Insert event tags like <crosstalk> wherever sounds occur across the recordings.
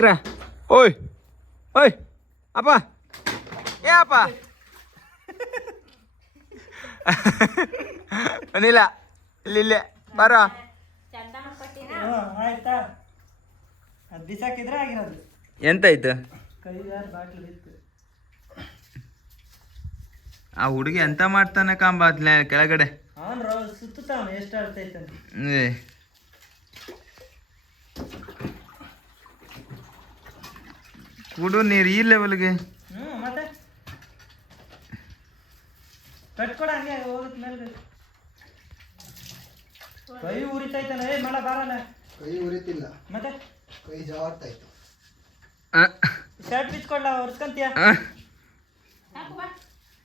ಚಕ್ರ. ಓಯ್ ಓಯ್ ಅಪ್ಪ. ಏ ಅಪ್ಪ. ಅನಿಲ ಇಲ್ಲಿ ಇಲ್ಲೇ ಬರ. ಆಯ್ತಾ? ಬಾಟ್ಲು ಬಿತ್ತು. ಆ ಹುಡುಗಿ ಎಂತ ಮಾಡ್ತಾನೆ ಕಾಂಬ ಅದ್ಲೆ ಕೆಳಗಡೆ ಕುಡು ನೀರು ಈ ಲೆವೆಲ್ಗೆ ಕಟ್ಕೊಡ ಹಂಗೆ ಹೋಗುತ್ತೆ ಮೇಲೆ ಕೈ ಉರಿತೈತನ ಏ ಮಳ ಬಾರಲ್ಲ ಕೈ ಉರಿತಿಲ್ಲ. ಮತ್ತೆ? ಕೈ ಜಾರ್ತಾ ಇತ್ತು ಆ, ಶರ್ಟ್ ಬಿಚ್ಕೊಡ್ಲ ಒರ್ಸ್ಕಂತೀಯ? ಆ.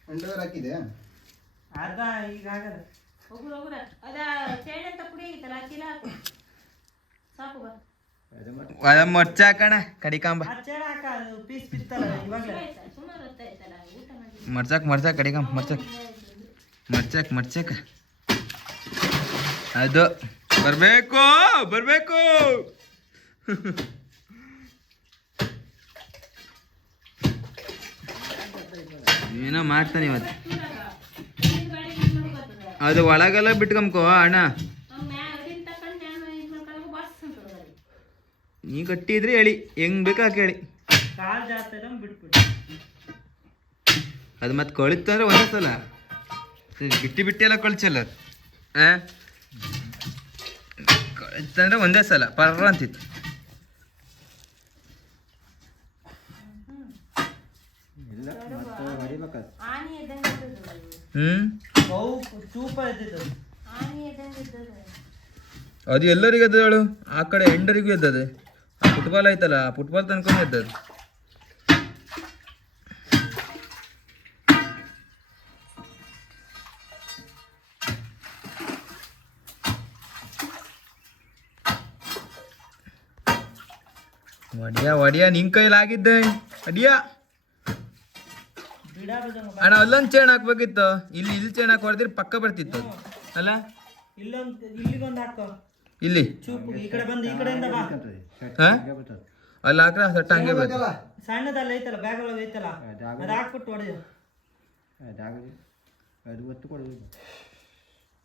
ಅಂಡರ್ವೇರ್ ಹಾಕಿದೆ ಅರ್ಧ ಈಗ ಆಗಲ್ಲ. ಹೋಗುರ ಹೋಗುರ. ಅದ ಚೇಳು ಅಂತ ಪುಡಿ ಐತಲ್ಲ ಚೀಲ ಹಾಕು. ಸಾಕು ಬಾ. ಅದ ಮೊಚ್ಚ ಹಾಕಣ ಕಡಿಕಾಂಬ. ಮರ್ಚಾಕ್ ಮರ್ಚಾಕ್ ಕಡಿಕಾಂಬ ಮರ್ಚಾಕ್ ಮರ್ಚಾಕ್ ಮರ್ಚಾಕ್ ಅದು, ಬರಬೇಕು ಬರಬೇಕು. ಏನೋ ಮಾಡ್ತಾನೆ ಇವತ್ತು. ಅದು ಒಳಗೆಲ್ಲ ಬಿಟ್ಕೊಂಬ್ಕೋ, ಅಣ್ಣ. ನೀ ಕಟ್ಟಿದ್ರೆ ಹೇಳಿ ಹೆಂಗ್ ಬೇಕಾ ಕೇಳಿ ಕಾಲ್ ಜಾಸ್ತಿ ಇರೋ ಬಿಟ್ಬಿಡು. ಅದು ಮತ್ತೆ ಕಳಿತು ಅಂದ್ರೆ ಒಂದೇ ಸಲ. ಬಿಟ್ಟಿ ಬಿಟ್ಟಿ ಎಲ್ಲ ಕಳ್ಸಲ್ಲ ಅದು. ಕಳಿತಂದ್ರೆ ಒಂದೇ ಸಲ ಪರ್ರ ಅಂತಿತ್ತು. ಅದು. ಅದು ಎಲ್ಲರಿಗೂ ಎದ್ದಾಳು ಆ ಕಡೆ ಎಂಡರಿಗೂ ಎದ್ದದೆ ಫುಟ್ಬಾಲ್ ಐತಲ್ಲ ಫುಟ್ಬಾಲ್ ತನಕ ಎದ್ದದು ಒಡಿಯ ಒಡಿಯ, ನಿನ್ ಕೈಲಿ ಆಗಿದ್ದೆ. ಅಡಿಯ ಅಣ್ಣ, ಅಲ್ಲೊಂದು ಚೇಣ್ ಹಾಕ್ಬೇಕಿತ್ತು. ಇಲ್ಲಿ ಇಲ್ಲಿ ಚೇಣ್ ಹಾಕಿ ಹೊಡೆದ್ರೆ ಪಕ್ಕ ಬರ್ತಿತ್ತು. ಅಲ್ಲ? ಇಲ್ಲೊಂದ್, ಇಲ್ಲಿಗೊಂದು ಹಾಕೋ. ಇಲ್ಲಿ? ಚೂಪು ಈ ಕಡೆ ಬಂದು ಈ ಕಡೆಯಿಂದ ಬಾ. ಹಾ? ಅಲ್ಲಿ ಹಾಕ್ರೆ ಸಟ್ಟ ಹಂಗೆ ಬೇಕು ಸಣ್ಣದಲ್ಲಿ? ಐತಲ್ಲ ಬ್ಯಾಗಲ್ಲಿ ಐತಲ್ಲ? ಅದು ಹಾಕ್ಬಿಟ್ಟು ಹೊಡೆದು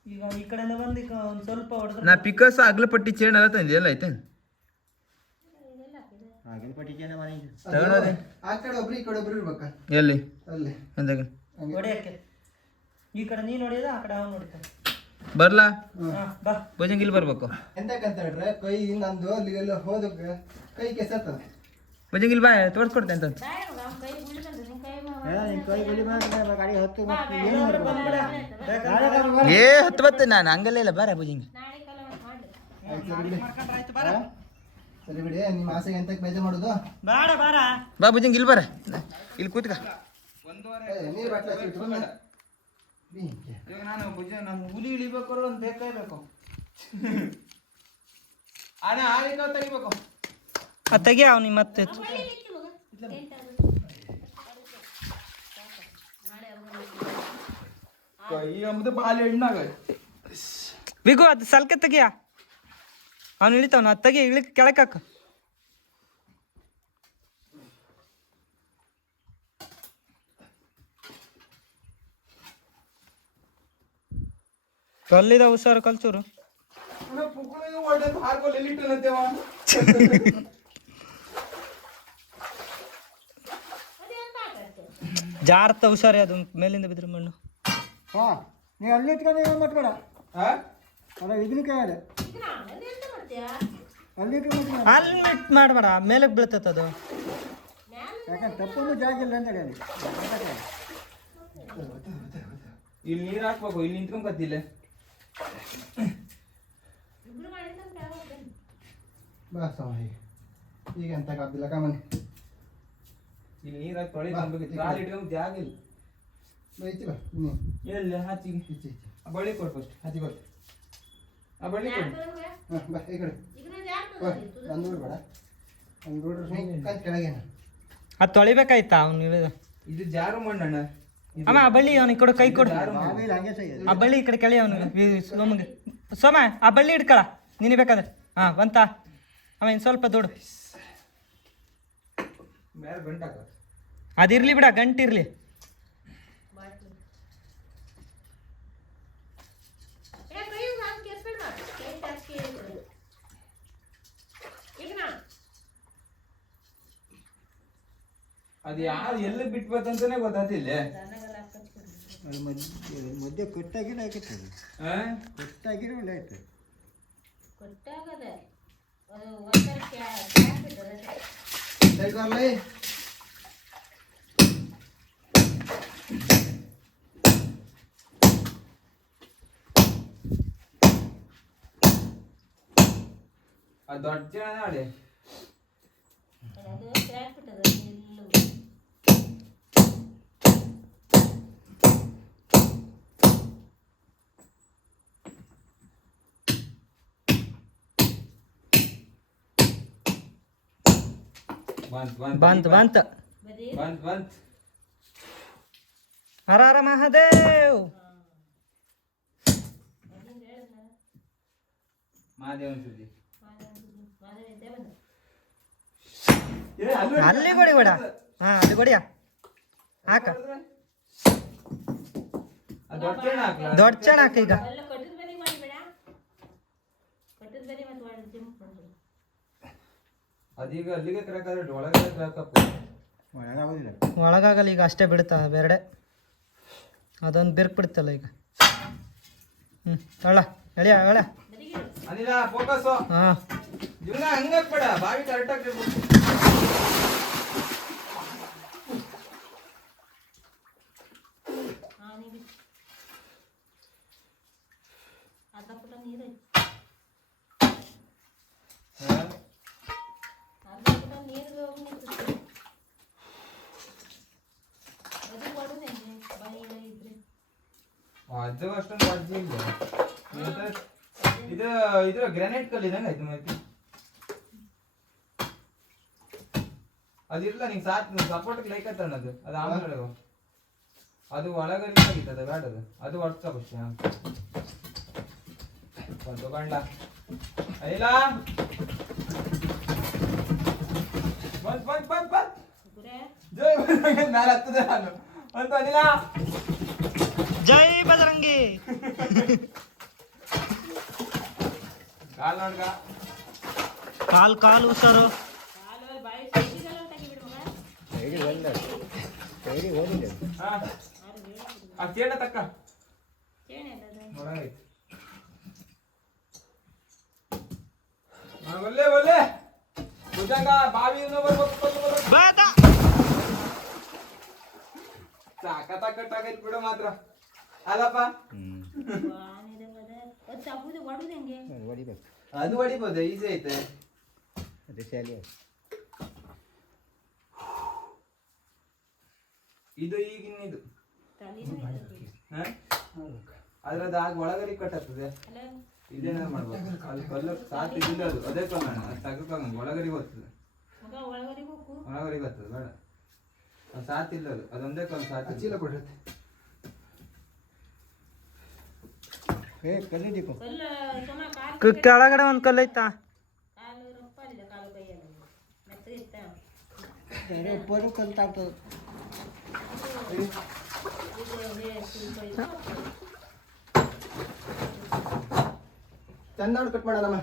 ಈಗ ಈ ಕಡೆಯಿಂದ ಬಂದು ಈಗ ಒಂದು ಸ್ವಲ್ಪ ಹೊಡೆದ್ರೆ ನಾ ಪಿಕಸ್ ಅಗ್ಲ ಪಟ್ಟಿ ಚೇಣ ಎಲ್ಲ ತಂದೆ ಎಲ್ಲ ಐತೆ ತಗೊಳೋದೆ. ಆ ಕಡೆ ಒಬ್ರು ಈ ಕಡೆ ಒಬ್ರು ಇರ್ಬೇಕಾ? ಎಲ್ಲಿ? ಅಲ್ಲಿ. ಹೊಡೆಯಕ್ಕೆ. ಈ ಕಡೆ ನೀನು ಹೊಡೆಯೋದು ಆ ಕಡೆ ಅವ್ನು ಹೊಡಿತಾನೆ. ಬರ್ಲಾ? ಹಾ ಬಾ. ಭುಜಂಗಿಲ್ ಬರ್ಬೇಕು? ಎಂತಕ್ಕಂತ ಹೇಳಿದ್ರೆ ಕೈ ನಂದು ಅಲ್ಲಿಗೆಲ್ಲ ಹೋದಕ್ಕೆ ಕೈ ಕೆಸರ್ತದ. ಭುಜಂಗಿಲ್ ಬಾ ತೋರಿಸ್ಕೊಡ್ತೆ ಅಂತ. ಏ ಹತ್ತು ಬತ್ತೆ ನಾನು ಹಂಗಲ್ಲ ಇಲ್ಲ ಬಾರ ಭುಜಂಗಿ ಸರಿ ಬಿಡಿ ನಿಮ್ಮ ಆಸೆಗೆ ಎಂತಕ್ಕೆ ಬೇಜಾರು ಮಾಡೋದು? ಬಾ ಬಾರ. ಬಾ ಭುಜಂಗಿಲ್ ಬಾರ. ಇಲ್ಲಿ ಕೂತ್ಕ. ನೀರ್ ಬಾಟ್ಲ ಹಚ್ಚಿ ಇಟ್ಕೊ ಬೇಡ. ಬೆಂಕಿ. ನಾನು ಭುಜ ನಾನು ಹುಲಿ ಇಳಿಬೇಕು ಒಂದು ಬೇಕಾಗಬೇಕು <laughs> ಅಣ್ಣ ಆಳಿಕ ತೆಗಿಬೇಕು. ಆ ತೆಗಿ ಅವ್ನಿಗೆ ಮತ್ತೆ ಕೈ ಅಂಬದು ಬಾಲಿ ಎಣ್ಣಾಗ ವಿಗು ಅದು ಸಲ್ಕೆ ತೆಗಿಯ. ಅವ್ನು ಇಳಿತಾವನ ಅದು ತೆಗಿ ಇಳಿ ಕೆಳಕ್ಕೆ ಕಲ್ಲಿದ ಹುಷಾರು ಕಲ್ಚೂರು <laughs> ಜಾರ್ತ ಹುಷಾರಿ ಅದು ಮೇಲಿಂದ ಬಿದ್ರೆ ಮಣ್ಣು. ಹಾ ನೀ ಅಲ್ಲಿ ಇಟ್ಕೊಂಡು ಏನು ಮಾಡ್ಬೇಡ ಅಲ್ಲ ಇದನ್ನ? ಅಲ್ಲಿ ಇಟ್ಕೊಂಡು ಅಲ್ಲಿ ಇಟ್ ಮಾಡಬೇಡ ಮೇಲಕ್ಕೆ ಬೀಳ್ತೈತೆ ಅದು. ಯಾಕಂದ್ರೆ ತಪ್ಪು ಜಾಗ ಇಲ್ಲ ಅಂತ ಹೇಳಿ ಇಲ್ಲಿ ನೀರ್ ಹಾಕ್ಬೇಕು ಇಲ್ಲಿ ನಿಂತ್ಕೊಂಡ್ ಇಬ್ರು ಮಾಡಿದ್ದಂತೆ ಆಗೋದು. ಬಾ ಸ್ವಾಮಿ ಈಗ ಎಂತ ಕಾಪಿಲ್ಲ ಕಾಮನಿ ಇಲ್ಲಿ ನೀರ್ ಹಾಕಿ ತೊಳಿ ತಂದ್ಬೇಕಿತ್ತು ಕಾಲು ಇಟ್ಕೊಂಡ್ ಜಾಗ ಇಲ್ಲ ಬೈತಿ ಬಾ ನೀ ಎಲ್ಲಿ ಹಾಚಿಗೆ ಇಚ್ಚಿ ಇಚ್ಚಿ ಆ ಬಳ್ಳಿ ಕೊಡು ಫಸ್ಟ್ ಹಚ್ಚಿ ಕೊಟ್ಟು ಆ ಬಳ್ಳಿ ಕೊಡು ಯಾಕಂದ್ರೆ ಹಾಂ ಬಾ ಈ ಕಡೆ ಇದನ್ನ ಯಾರು ಬಾ ನಂದು ಬಿಡ್ಬೇಡ ನಂದು ಬಿಡ್ರಿ ಕಂತ ಕೆಳಗೇನ ಅದು ತೊಳಿಬೇಕಾಯ್ತಾ ಅವ್ನು ಇಳಿದ ಇದು ಜಾರು ಮಣ್ಣಣ್ಣ ಇದು ಅಮ್ಮ, ಆ ಬಳ್ಳಿ ಅವನಿಗೆ ಕೊಡು, ಕೈ ಕೊಡು. ಆ ಬಳ್ಳಿ ಈ ಕಡೆ ಕೆಳಿ ಅವನಿಗೆ ಸೋಮ, ಆ ಬಳ್ಳಿ ಹಿಡ್ಕೊಳ. ನೀನು ಬೇಕಾದ್ರೆ. ಹಾಂ, ಬಂತ. ಅಮ್ಮ, ಇನ್ನು ಸ್ವಲ್ಪ ದುಡ್ಡು ಅದಿರ್ಲಿ ಬಿಡ, ಗಂಟಿರ್ಲಿ. ಅದು ಯಾರು ಎಲ್ಲಿ ಬಿಟ್ಬೋದಂತಾನೆ ಗೊತ್ತಾತಿಲ್ಲ ದನಗೆಲ್ಲ ಹಾಕ್ಕೊಟ್ಬಿಡು. ಅದು ಮಧ್ಯೆ ಮಧ್ಯೆ ಕಟ್ಟಾಗಿರೋ ಆಗಿತ್ತು ಅದು ಕಟ್ಟಾಗಿರೋ ಒಳ್ಳೆ ಆಯ್ತು ಕೊಟ್ಟಾಗದ ಅದು ಒಂಥರ ಕ್ಯಾ- ಕ್ಯಾಪ್ ಇದ್ದದ ಅಷ್ಟೇ. ಅದು ದೊಡ್ಡ ಜನ ನಾಳೆ ಅದು ಕ್ಯಾಪ್ ಇಟ್ಟದ ಎಲ್ಲೂ ಬಂತ್ ಬಂತ್ ಹರ ಹರ ಮಹಾದೇವ್. ಅಲ್ಲಿ ಕೊಡಿ ಕೊಡ ಹಾ ಅಲ್ಲಿ ಕೊಡಿಯ ಹಾಕ. ದೊಡ್ಡ ಚೆನ್ನ ಹಾಕ ಈಗ ಎಲ್ಲ ಕಟ್ಟಿದ ಬರಿ ಮಾಡಿಬೇಡ ಕಟ್ಟಿದ ಬರಿ ಮತ್ತೆ ಮಾಡಿ ಜಿಮ್ ಮಾಡ್ಬಿಡು ಅದೀಗ ಅಲ್ಲಿಗೆ ಕ್ರ್ಯಾಕ್ ಆದ್ರೆ ಒಳಗೆ ಕ್ರ್ಯಾಕ್ ಆಗ್ತದೆ ಒಳಗಾಗೋದಿಲ್ಲ ಒಳಗಾಗಲ್ಲ ಈಗ ಅಷ್ಟೇ ಬಿಡುತ್ತಾ ಬೇರೆಡೆ. ಅದೊಂದು ಬಿರ್ಕ್ ಬಿಡುತ್ತಲ್ಲ ಈಗ. ಹ್ಞೂ ಅಳ ಎಳಿಯ ಅಳ ಅನಿಲ ಫೋಕಸ್ ಹಾಂ. ಜೀವನ ಹಂಗಾಕ್ಬೇಡ ಬಾವಿ ಕರೆಕ್ಟಾಗಿ ಹಾ ನೀವು ಅರ್ಧ ಪುಟ ನೀರು. ಅದು ಅಷ್ಟೊಂದು ಅಜ್ಜಿ ಇಲ್ಲ. ಇದು ಇದು ಗ್ರಾನೈಟ್ ಕಲ್ ಇದಂಗ ಆಯ್ತು ಮತ್ತೆ. ಅದಿಲ್ಲ ನಿಂಗೆ ಸಾತ್ ಸಪೋರ್ಟ್ ಲೈಕ್ ಅದು. ಅದು ಆಮೇಲೆ ಅದು ಒಳಗಡೆ ಆಗಿತ್ತು ಅದು ಬೇಡ ಅದು ಅದು ಹೊಡ್ಕ ಬಸ್ ತಗೊಂಡ್ಲ ಇಲ್ಲ ಬಂತ್ ಬಂತ್ ಬಂತ್ ಬಂತ್ ಗುರೇ ಜೈ ಮೇಲೆ ಹತ್ತದೆ ನಾನು ಅಂತ ಅನಿಲ ಜೈ ಬಜರಂಗಿ ಕಾಲ್ ನೋಡ್ಕ ಕಾಲ್ ಕಾಲು ಹುಷಾರು ಕಾಲು ಅಲ್ಲಿ ಬಾಯಿ ಸಿಕ್ಕಿದೆಲ್ಲ ತೆಗಿಬಿಡು ಮಗ ಕೈಗೆ ಬಂದ ಕೈಗೆ ಹೋಗಿಲ್ಲ ಹಾ ಆರು ಹೇಳು ಆ ಚೇಡ ತಕ್ಕ ಚೇಣೆ ಅಲ್ಲ ಅದು ಒಳಗೈತೆ ಹಾ, ಒಲ್ಲೆ ಒಲ್ಲೆ ಭುಜಂಗ ಬಾವಿ ಬರ್ಬೇಕು. ಬಾತ ಕಟ್ಟಾಗೈತ್ ಬಿಡು ಮಾತ್ರ ಅಲ್ಲಪ್ಪ ಬಾನಿದೆ ಅದ ಅದು ತಪ್ಪುದು ಹೊಡುದು ಹೆಂಗೆ ಅದು ಹೊಡಿಬೋದು ಈಸಿ ಐತೆ. ಅದೇ ಶಾಲೆ ಇದು ಈಗಿನ ಇದು. ಅದ್ರದ್ದು ಆಗ ಒಳಗಡೆ ಕಟ್ಟತ್ತದೆ. ಇದೇನಾದ್ರು ಮಾಡ್ಬೇಕು ಅದು ಕಲ್ಲು ಸಾತ್ ಇದಿಲ್ಲ ಅದು ಅದೇ ಕಲ್ಲಣ ಅದು ತೆಗೆದುಕೊಂಡು ಒಳಗಡೆ ಬರ್ತದೆ ಮಗ ಒಳಗಡೆ ಹೋಗು ಒಳಗಡೆ ಬರ್ತದೆ ಬೇಡ ಅದು ಸಾತ್ ಇಲ್ಲ ಅದು ಅದೊಂದೇ ಕಲ್ಲು ಸಾತ್ ಚೀಲ ಕೊಡುತ್ತೆ ಏ ಕಲ್ಲಿದ್ದೀಕು ಕಲ್ಲು ಸುಮ್ಮ ಕಾಲು ಕ- ಕೆಳಗಡೆ ಒಂದು ಕಲ್ಲು ಐತಾ ಕಾಲು ಸ್ವಲ್ಪ ಕಟ್ ಮಾಡೋಣಮ್ಮ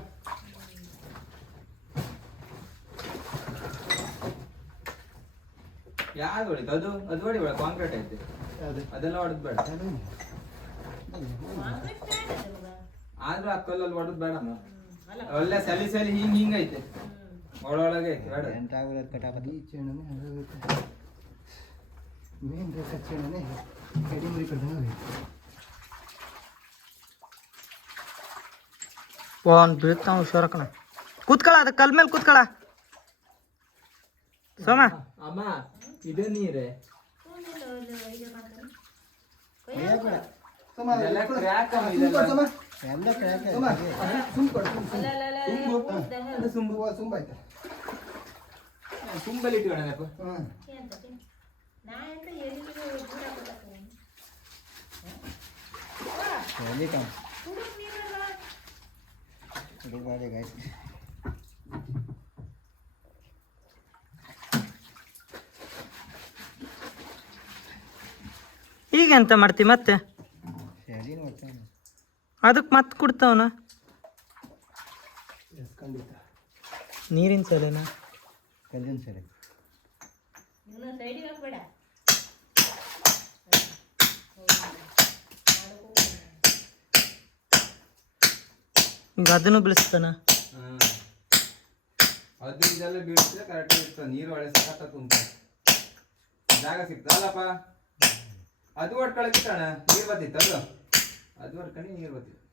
ಯಾವ್ದು ಹೊಡಿತು ಅದು ಅದು ಹೊಡಿಬೇಡ ಕಾಂಕ್ರೀಟ್ ಐತೆ. ಅದು ಅದೆಲ್ಲ ಹೊಡೆದ್ ಬೇಡ. ಆದ್ರೂ ಆ ಕಲ್ಲಲ್ಲಿ ಹೊಡೆದ್ ಬೇಡಮ್ಮ ಅಲ್ಲ ಒಳ್ಳೆ ಸಲಿ ಸಲಿ ಹಿಂಗ್ ಹಿಂಗ್ ಐತೆ. ಹ್ಮ್. ಒಳೊಳಗೆ ಬೇಡ. ಚೇಣನೆ ಮೇನ್ ರೇಖಾ ಚೇಣನೆ ಕಡಿಮೆ ಮುರಿ ಒಂದು ಬೀಳ್ತಾವ ಹುಷಾರಕಣ ಕೂತ್ಕೊಳ ಅದ ಕಲ್ ಮೇಲೆ ಕೂತ್ಕೊಳ. ಸೋಮ. ಅಮ್ಮ ಇದು ನೀರೇ. ಹೂವಿಲ್ಲ, ಒಂದು ಇದು ರೆಡಿ ಮಾಡಿ ಗಾಯ್ಸ್ ಈಗ ಎಂತ ಮಾಡ್ತಿ ಮತ್ತೆ? ಅದಕ್ಕೆ ಮತ್ತೆ ಕುಡ್ತಾವನ ನೀರಿನ ಸರಿನಾ ಕಲ್ಲಿನ ಸಲೆ ಈಗ ಅದನ್ನು ಬೆಳೆಸ್ತಾನ? ಅದು ನೀರು ಜಾಗ ಅದು ಹೊಡ್ಕೊಳಕ್ಕೆ ಕಣ ನೀರು ಬತ್ತಿತ್ತು ಅದು? ಅದು ಹೊಡ್ಕೊಂಡು ನೀರು ಬರ್ತಿತ್ತು.